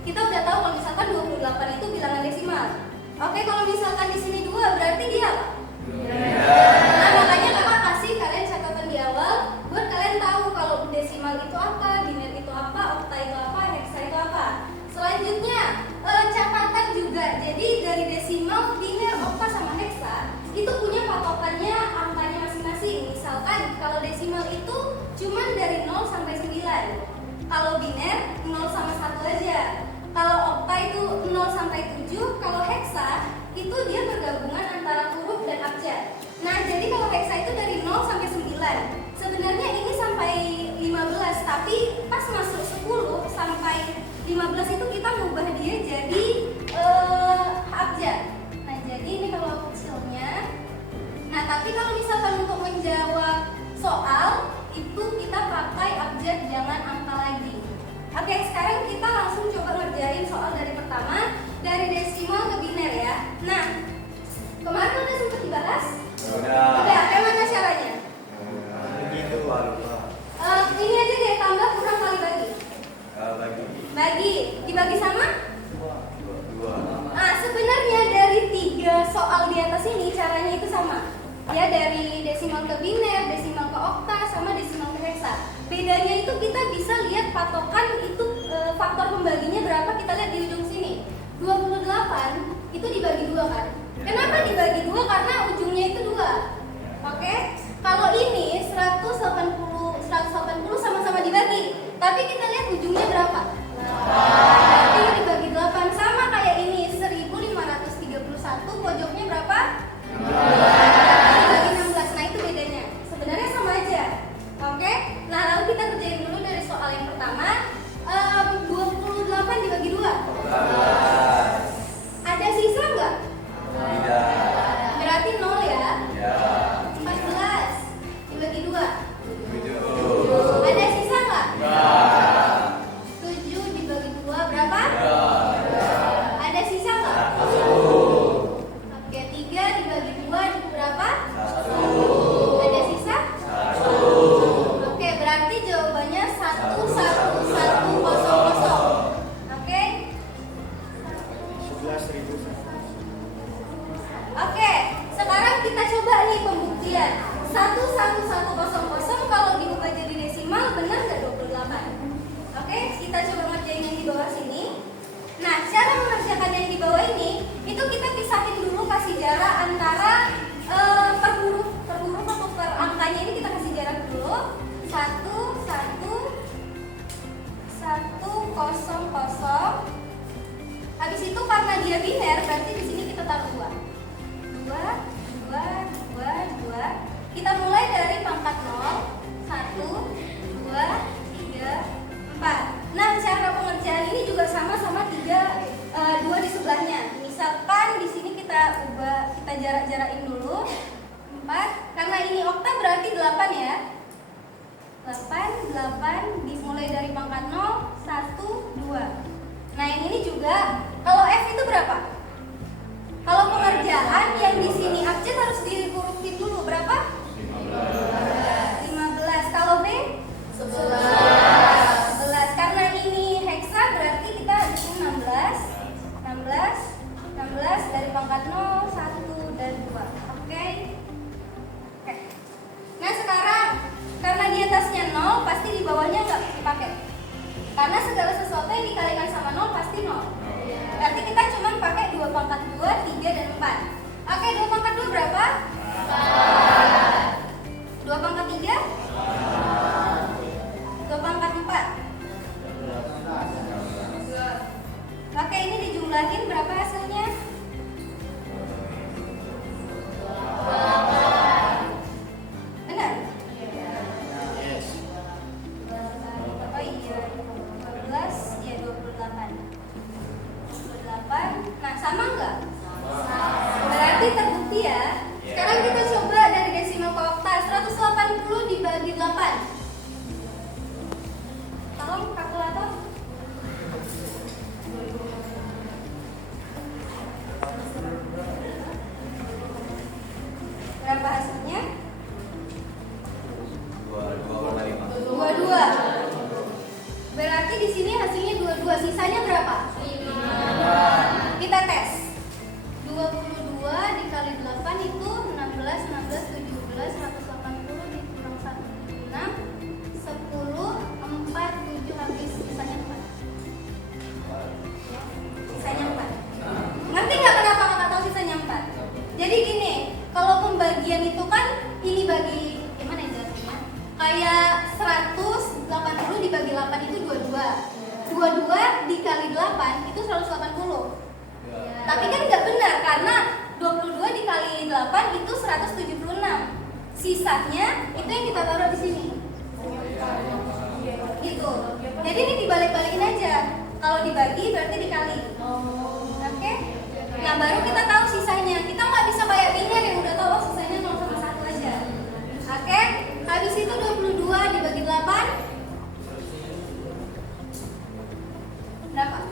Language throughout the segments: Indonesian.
kita udah tahu kalau misalkan 28 itu bilangan desimal. Oke, kalau misalkan di sini 2 berarti dia apa? Nah, makanya kakak kasih kalian catatan di awal buat kalian tahu kalau desimal itu apa, biner itu apa, okta itu apa, heksa itu apa. Selanjutnya catatan juga. Jadi dari desimal, biner, okta sama heksa itu punya patokannya angkanya masing-masing. Misalkan kalau desimal itu cuman dari 0 sampai 9. Kalau biner 0 sama 1 aja. Kalau okta itu 0 sampai 7. Kalau heksa itu dia bergabungan antara huruf dan abjad. Nah, jadi kalau heksa itu dari 0 sampai 9. Sebenarnya ini sampai 15, tapi pas masuk 10 sampai 15 itu kita ngubah dia jadi abjad. Nah, jadi ini kalau kecilnya. Nah, tapi kalau misalkan untuk menjawab soal itu kita pakai abjad, jangan angka lagi. Oke, sekarang kita langsung coba ngerjain soal dari pertama, dari desimal ke biner ya. Nah, kemarin udah sempat dibahas? Udah, gimana caranya? Begitu lupa. Ini aja deh, tambah kurang kali bagi. Bagi, dibagi sama? 2. Nah, sebenarnya dari 3 soal di atas ini caranya itu sama. Ya, dari desimal ke biner, desimal ke okta, sama desimal ke heksa. Bedanya itu kita bisa lihat patokan itu faktor pembaginya berapa, kita lihat di ujung sini. 28 itu dibagi 2 kan? Kenapa dibagi 2? Karena ujungnya itu 2. Oke? Kalau ini 180 sama-sama dibagi, tapi kita lihat ujungnya berapa? Berarti dibagi 8. Sama kayak ini 1531, pojoknya berapa? 16. Nah, itu bedanya. Sebenarnya sama aja. Oke? Nah, lalu kita kerjain dulu dari soal yang pertama. 28 dibagi 2. Ada sisa nggak? Tidak. Berarti 0 ya? Ya. 14 dibagi 2. 7. Ada sisa nggak? Ya. 7 dibagi 2 berapa? Ya. Ada sisa nggak? 1. Oke, 3 dibagi 2 berapa? 1. Ada sisa? 1. Oke, berarti jawabannya 11100. Oke? 11.000. Oke, sekarang kita coba nih pembuktian. 11100 kalau diubah jadi desimal benar nggak 28? Oke, kita coba ngerjain yang di bawah sini. Nah, cara mengerjakan yang di bawah ini itu kita pisahin dulu, kasih jarak antara per huruf atau per angkanya ini kita kasih jarak dulu. 11100. Habis itu karena dia biner berarti di sini kita taruh 2. 2. Kita mulai dari pangkat 0. 1, 2, 3, 4. Nah, cara pengerjaan ini juga sama-sama 2 di sebelahnya. Misalkan di sini kita ubah, kita jarak-jarakin dulu 4. Karena ini okta berarti 8 ya. 8 dimulai dari pangkat 0, 1, 2. Nah, yang ini juga kalau F itu berapa? Kalau pengerjaan yang di sini abjad harus dihurufin dulu berapa? 15. Kalau B? 11. Karena ini heksa berarti kita bikin 16 dari pangkat 0, 1 dan 2. Oke. Nah, sekarang karena di atasnya 0 pasti di bawahnya nggak dipakai. Karena segala sesuatu yang dikalikan sama 0 pasti 0. Berarti kita cuma pakai 2 pangkat 2, 3 dan 4. Oke, 2 pangkat 2 berapa? 2 pangkat 3? 2 pangkat 4? Oke, ini dijumlahin berapa hasilnya? 8. Benar? Yes. Oh iya, 12, ya 28. Nah, sama nggak? Berarti terbukti ya. Sekarang kita coba dari desimal ke okta. 180 dibagi 8. Tolong kalkulator. Berapa hasilnya? 2,5. 22. Berarti di sini hasilnya 22. Sisanya berapa? berapa? 5. Kita tes. 22 dikali 8 itu 16, 17, 180 dikurang 1, 6, 10, 4, 7 habis, sisanya 4. Sisanya 4. Ngerti nggak kenapa kakak tahu sisanya 4? Jadi gini, kalau pembagian itu kan ini bagi gimana ya jadinya? Kayak 180 dibagi 8 itu 22. 22 dikali 8 itu 180. Tapi kan nggak benar karena 22 dikali 8 itu 176. Sisanya itu yang kita taruh di sini. Gitu. Jadi ini dibalik-balikin aja. Kalau dibagi berarti dikali. Oke? Nah baru kita tahu sisanya. Kita nggak bisa kayak biner yang udah tahu oh, sisanya 0,1 aja. Oke? Habis itu 22 dibagi 8 berapa?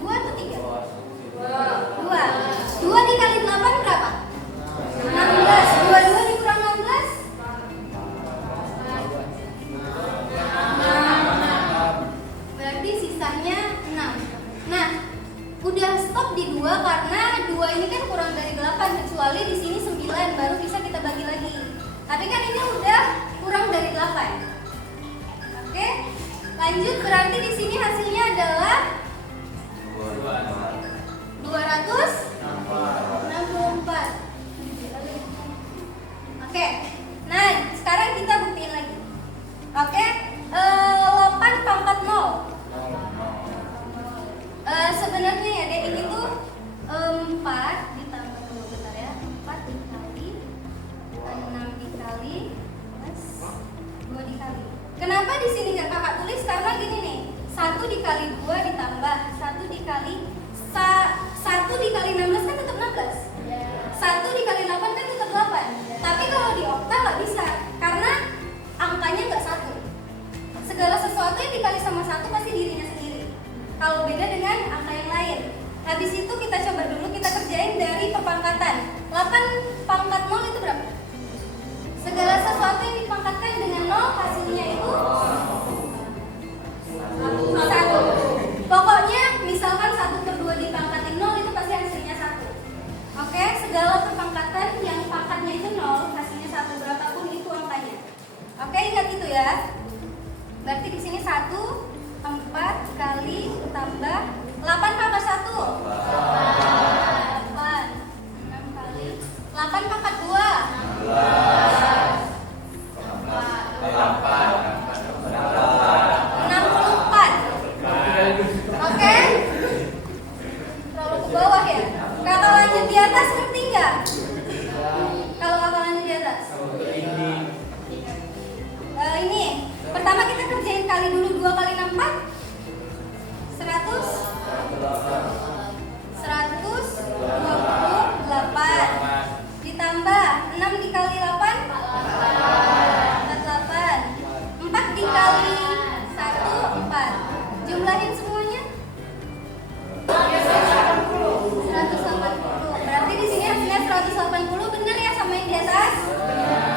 2 atau 3? 2. 2 dikali 8 berapa? 16. 22 dikurang 16? 6. Berarti sisanya 6. Nah, udah stop di 2 karena 2 ini kan kurang dari 8 kecuali di sini 9 baru bisa kita bagi lagi. Tapi kan ini udah kurang dari 8. Oke? Lanjut berarti di sini hasilnya adalah 264. Oke. Nah, sekarang kita buktiin lagi. Oke? 8 pangkat 0. Sebenarnya ya deh ini tuh 4 ditambah dulu bentar ya. 4 dikali 6 dikali plus 2 dikali. Kenapa di sini nggak kakak tulis? Karena gini nih, 1 dikali 2 ditambah 1 dikali 16 kan tetap 16. 1 dikali 8 kan tetap 8. Tapi kalau di okta nggak bisa, karena angkanya nggak 1. Segala sesuatu yang dikali sama 1 pasti dirinya sendiri. Kalau beda dengan angka yang lain. Habis itu kita coba dulu kita kerjain dari perpangkatan. 8 pangkat 0 itu berapa? Segala sesuatu yang dipangkatkan dengan 0 hasilnya itu 1. Pokoknya misalkan 1/2 dipangkatin 0 itu pasti hasilnya 1. Oke, segala perpangkatan yang pangkatnya itu 0 hasilnya 1 berapapun itu angkanya. Oke, ingat itu ya. Berarti di sini 1 4 kali tambah 8 pangkat 1. 8. 6 kali 8 pangkat 2. 64. Oke? Terlalu ke bawah ya? Kakak lanjut di atas ngerti nggak? Kalau kakak lanjut di atas? Ini pertama kita kerjain kali dulu 2 kali 6 4 128 ditambah 6 dikali 8 48 4 dikali 1 4. Jumlahin semuanya 180. Berarti di sini hasilnya 180. Benar ya sama yang di atas?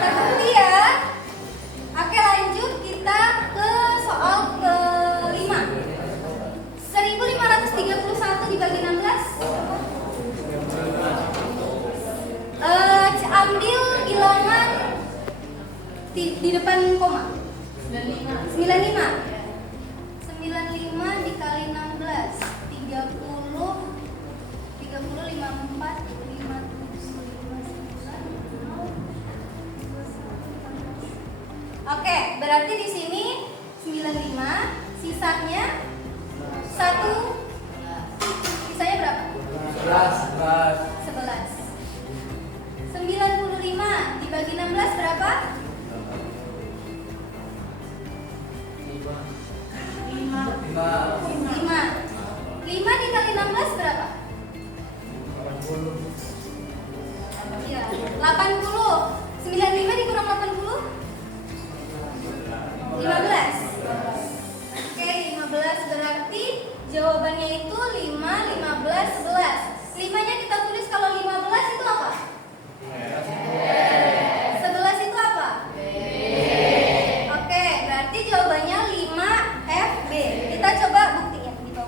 Terbukti ya. Oke, lanjut kita ke soal ke-5. 1531 dibagi 16. Ambil bilangan di depan koma. 95 dikali 16 30 54 57 Oke, berarti di sini 95 sisanya 1. Sisanya berapa? 11. 95 dibagi 16 berapa? 5 dikali 16 berapa? 80. Ya, 80. 95 dikurang 80? 15. Oke, 15 berarti jawabannya itu 5, 15, 11. 5-nya kita tulis kalau 15 itu apa? 11 itu apa? Oke, berarti jawabannya 5FB. Kita coba buktinya di bawah.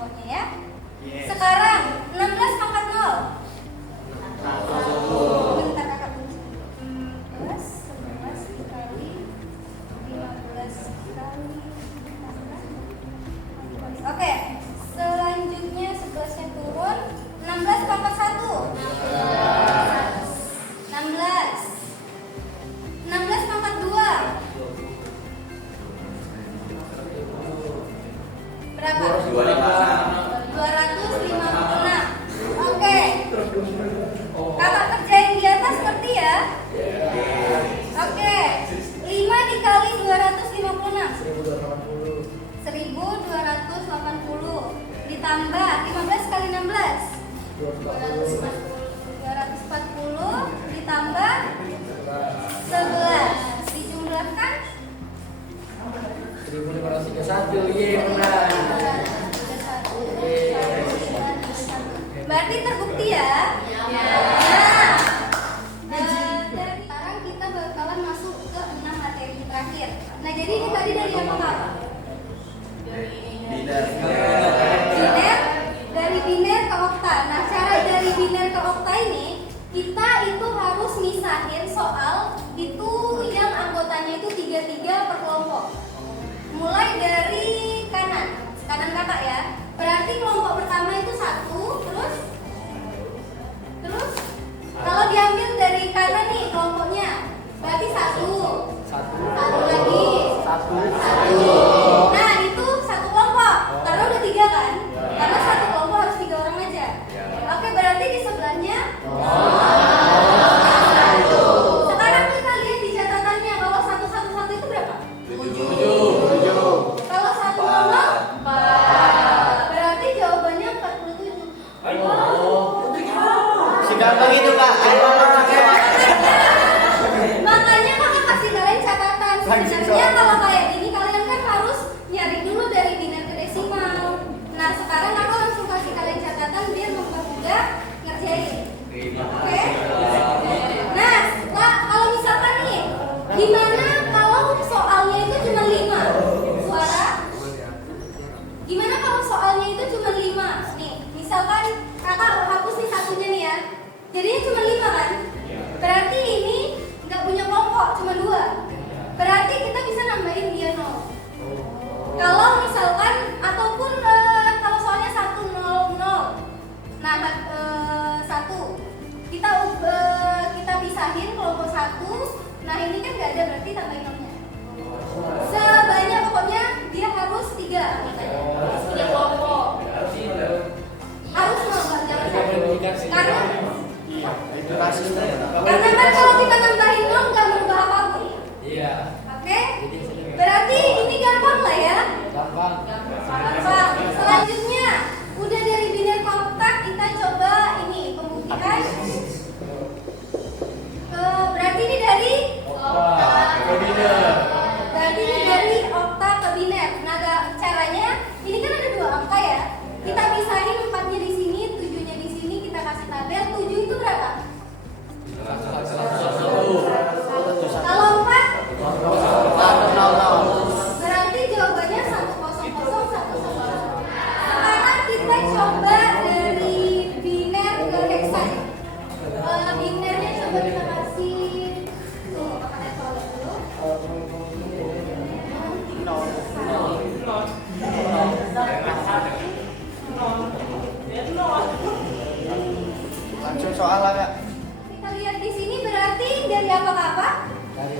Oke, selanjutnya 11-nya turun. 16 pangkat 1. 16. 16 pangkat 2. Berapa? 256. Oke. Kakak kerjain di atas ngerti ya? Oke. 5 dikali 256. 1280. Ditambah 15 kali 16. 240 ditambah 11. Dijumlahkan 1531. Ye, benar. Berarti terbukti ya? Nah, sekarang kita bakalan masuk ke 6 materi terakhir. Nah, jadi ini tadi dari apa ke apa? Biner, dari biner ke okta. Nah, cara dari biner ke okta ini kita itu harus misahin soal itu yang anggotanya itu 3 per kelompok. Mulai dari kanan kakak ya. Berarti kelompok pertama itu 1, terus kalau diambil dari kanan nih kelompoknya, berarti 1 lagi, 1. Nah itu 1 kelompok, karena udah 3 kan? Karena 1 kelompok harus 3 orang aja. Oke, berarti di sebelahnya. Sekarang kita lihat di catatannya, kalau 111 itu berapa? 7. Kalau 100 berarti jawabannya 47. Segampang itu, Kak. Makanya kakak kasih kalian catatan. Sebenarnya kalau kayak gini kalian kan harus nyari dulu dari biner ke desimal. Nah sekarang aku langsung kasih kalian catatan biar mempermudah ngerjain. Oke? Nah kalau misalkan nih, gimana kalau soalnya itu cuma 5? Suara? Gimana kalau soalnya itu cuma 5? Nih, misalkan kakak hapus nih satunya nih ya. Jadinya cuma 5 kan? Berarti ini nggak punya kelompok, cuma 2. Berarti kita bisa nambahin dia 0. Kalau misalkan ataupun kalau soalnya 1 0 0. Nah, 1 kita pisahin kelompok 1. Nah, ini kan nggak ada, berarti tambahin 0-nya. Sebanyak pokoknya dia harus 3 anggotanya. Harus 3 kelompok. Harus 0, jangan 1. Karena karena kan kalau kita nambahin 0 nggak merubah apapun. Iya. Oke? Berarti ini gampang lah ya? Gampang. Selanjutnya, udah dari biner ke okta, kita coba ini pembuktikan. Berarti ini dari Berarti ini dari okta ke biner. Nah, caranya ini kan ada 2 angka ya. Kita pisahin 4-nya di sini, 7-nya di sini, kita kasih tabel. 7 itu berapa? Kalau 4 berarti jawabannya 100 100. Sekarang kita coba dari biner ke heksa. Binernya coba kita kasih pakai toilet dulu. Langsung soal lah, Kak. Kita lihat di sini berarti dari apa ke apa? Dari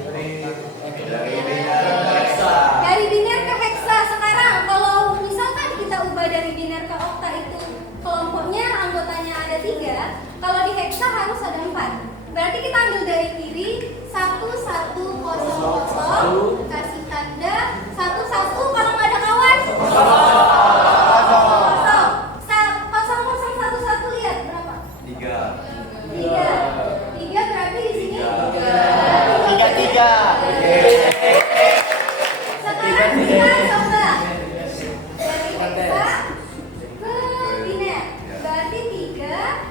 biner ke heksa. Sekarang kalau misalkan kita ubah dari biner ke okta itu kelompoknya anggotanya ada 3, kalau di heksa harus ada 4. Berarti kita ambil dari kiri 1 1 0 0, kasih tanda 1 1. Kalau nggak ada kawan 0 0 1 1 lihat berapa? 3 berarti di sini 3. Sekarang kita coba dari heksa ke biner. Berarti 3.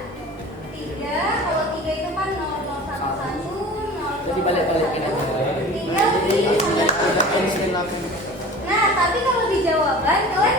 Kalau 3 itu kan 0 0 1 1 0. Jadi balik-balikin aja. Tinggal di. Nah, tapi kalau di jawaban kalian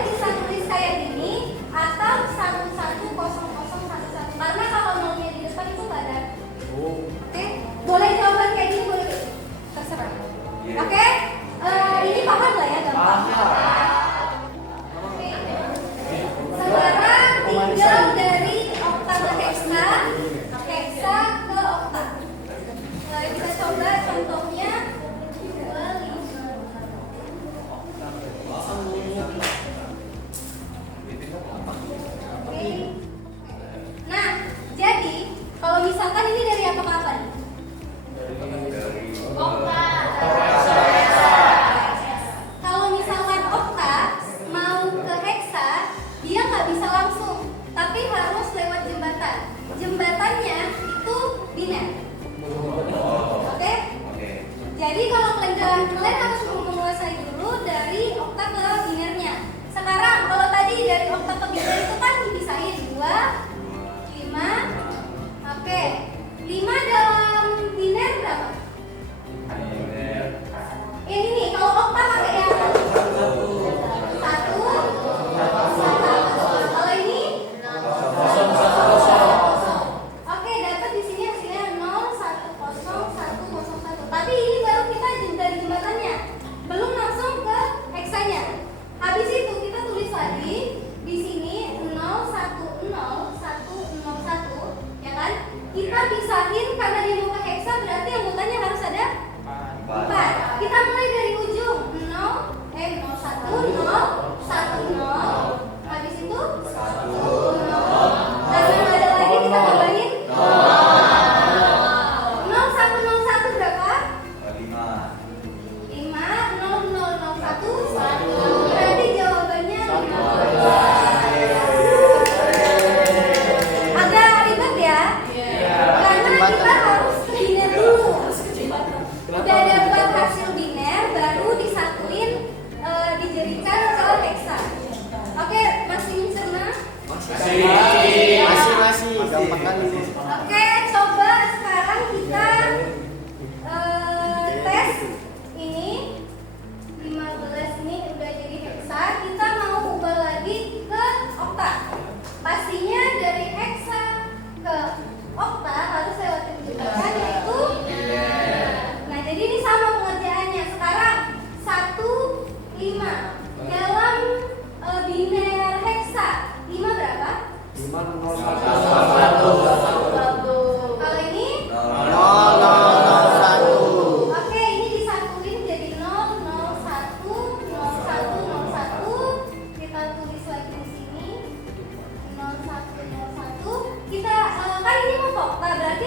Masih gampang kali. Oke, coba sekarang kita tes ini 15 ini udah jadi heksa, kita mau ubah lagi ke okta. Pastinya dari heksa ke okta harus lewat kebijakan yaitu nah, jadi ini sama pengerjaannya. Sekarang 1, 5 dalam biner heksa 5 berapa? 5, 0, 1. Kalau ini 0, 0, 1. oke, ini disatuin jadi 0, 0, 1, 0, 1, 0, 1. Kita tulis lagi di sini 0, 1, 0, 1. Kita kan ini mau okta, berarti